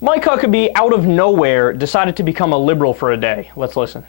Mike Huckabee, out of nowhere, decided to become a liberal for a day. Let's listen.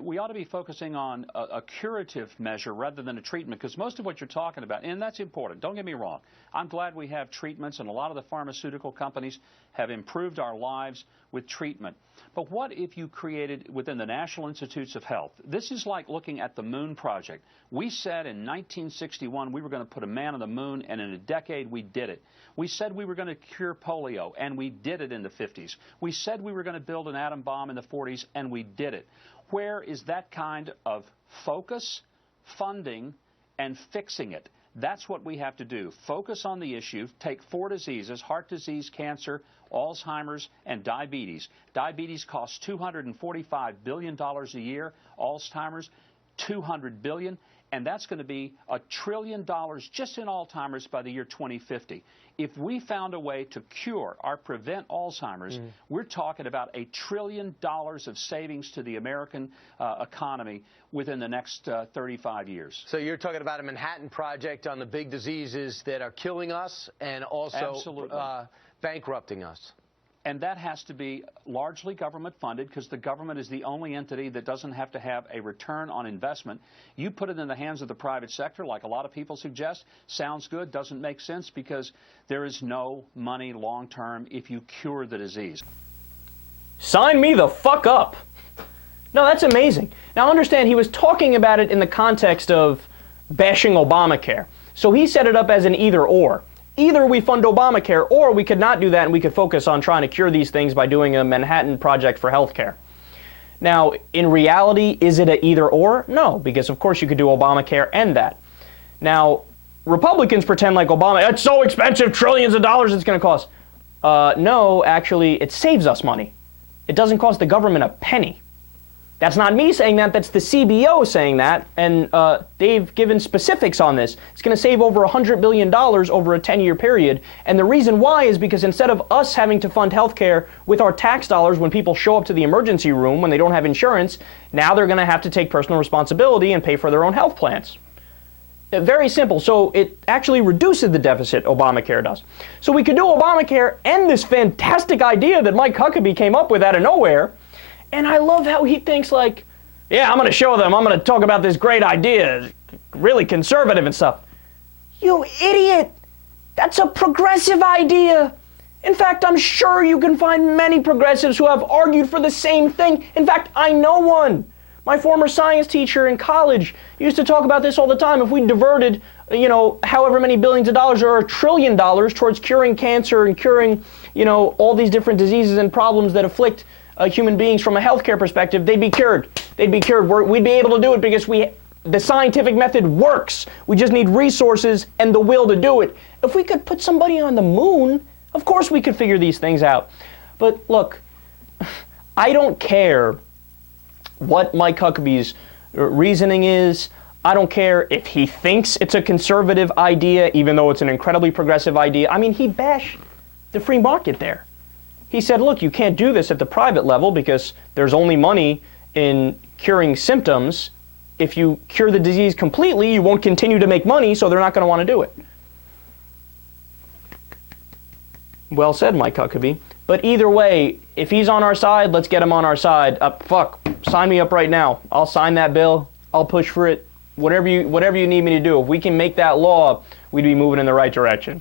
We ought to be focusing on a curative measure rather than a treatment, because most of what you're talking about, and that's important, don't get me wrong, I'm glad we have treatments, and a lot of the pharmaceutical companies have improved our lives with treatment. But what if you created within the National Institutes of Health? This is like looking at the moon project. We said in 1961 we were going to put a man on the moon, and in a decade we did it. We said we were going to cure polio, and we did it in the 50s. We said we were going to build an atom bomb in the 40s, and we did it. Where is that kind of focus, funding, and fixing it? That's what we have to do. Focus on the issue. Take 4 diseases: heart disease, cancer, Alzheimer's, and diabetes. Diabetes costs $245 billion a year. Alzheimer's, $200 billion. And that's going to be $1 trillion just in Alzheimer's by the year 2050. If we found a way to cure or prevent Alzheimer's, we're talking about $1 trillion of savings to the American economy within the next 35 years. So you're talking about a Manhattan Project on the big diseases that are killing us and also bankrupting us. And that has to be largely government funded, because the government is the only entity that doesn't have to have a return on investment. You put it in the hands of the private sector, like a lot of people suggest, sounds good, doesn't make sense, because there is no money long term if you cure the disease. Sign me the fuck up. No, that's amazing. Now understand, he was talking about it in the context of bashing Obamacare. So he set it up as an either or. Either we fund Obamacare, or we could not do that and we could focus on trying to cure these things by doing a Manhattan Project for healthcare. Now, in reality, is it an either or? No, because of course you could do Obamacare and that. Now, Republicans pretend like Obama, it's so expensive, trillions of dollars it's going to cost. No, actually, it saves us money. It doesn't cost the government a penny. That's not me saying that, that's the CBO saying that, and they've given specifics on this. It's going to save over $100 billion over a 10-year period, and the reason why is because instead of us having to fund healthcare with our tax dollars when people show up to the emergency room when they don't have insurance, now they're going to have to take personal responsibility and pay for their own health plans. Very simple. So it actually reduces the deficit, Obamacare does. So we could do Obamacare and this fantastic idea that Mike Huckabee came up with out of nowhere. And I love how he thinks like, yeah, I'm going to show them. I'm going to talk about this great idea, really conservative and stuff. You idiot! That's a progressive idea. In fact, I'm sure you can find many progressives who have argued for the same thing. In fact, I know one. My former science teacher in college used to talk about this all the time. If we diverted, however many billions of dollars or $1 trillion towards curing cancer and curing, all these different diseases and problems that afflict human beings from a healthcare perspective, they'd be cured. They'd be cured. We'd be able to do it because the scientific method works. We just need resources and the will to do it. If we could put somebody on the moon, of course we could figure these things out. But look, I don't care what Mike Huckabee's reasoning is. I don't care if he thinks it's a conservative idea, even though it's an incredibly progressive idea. I mean, he bashed the free market there. He said, look, you can't do this at the private level because there's only money in curing symptoms. If you cure the disease completely, you won't continue to make money, so they're not going to want to do it. Well said, Mike Huckabee. But either way, if he's on our side, let's get him on our side. Sign me up right now. I'll sign that bill. I'll push for it. Whatever you need me to do. If we can make that law, we'd be moving in the right direction.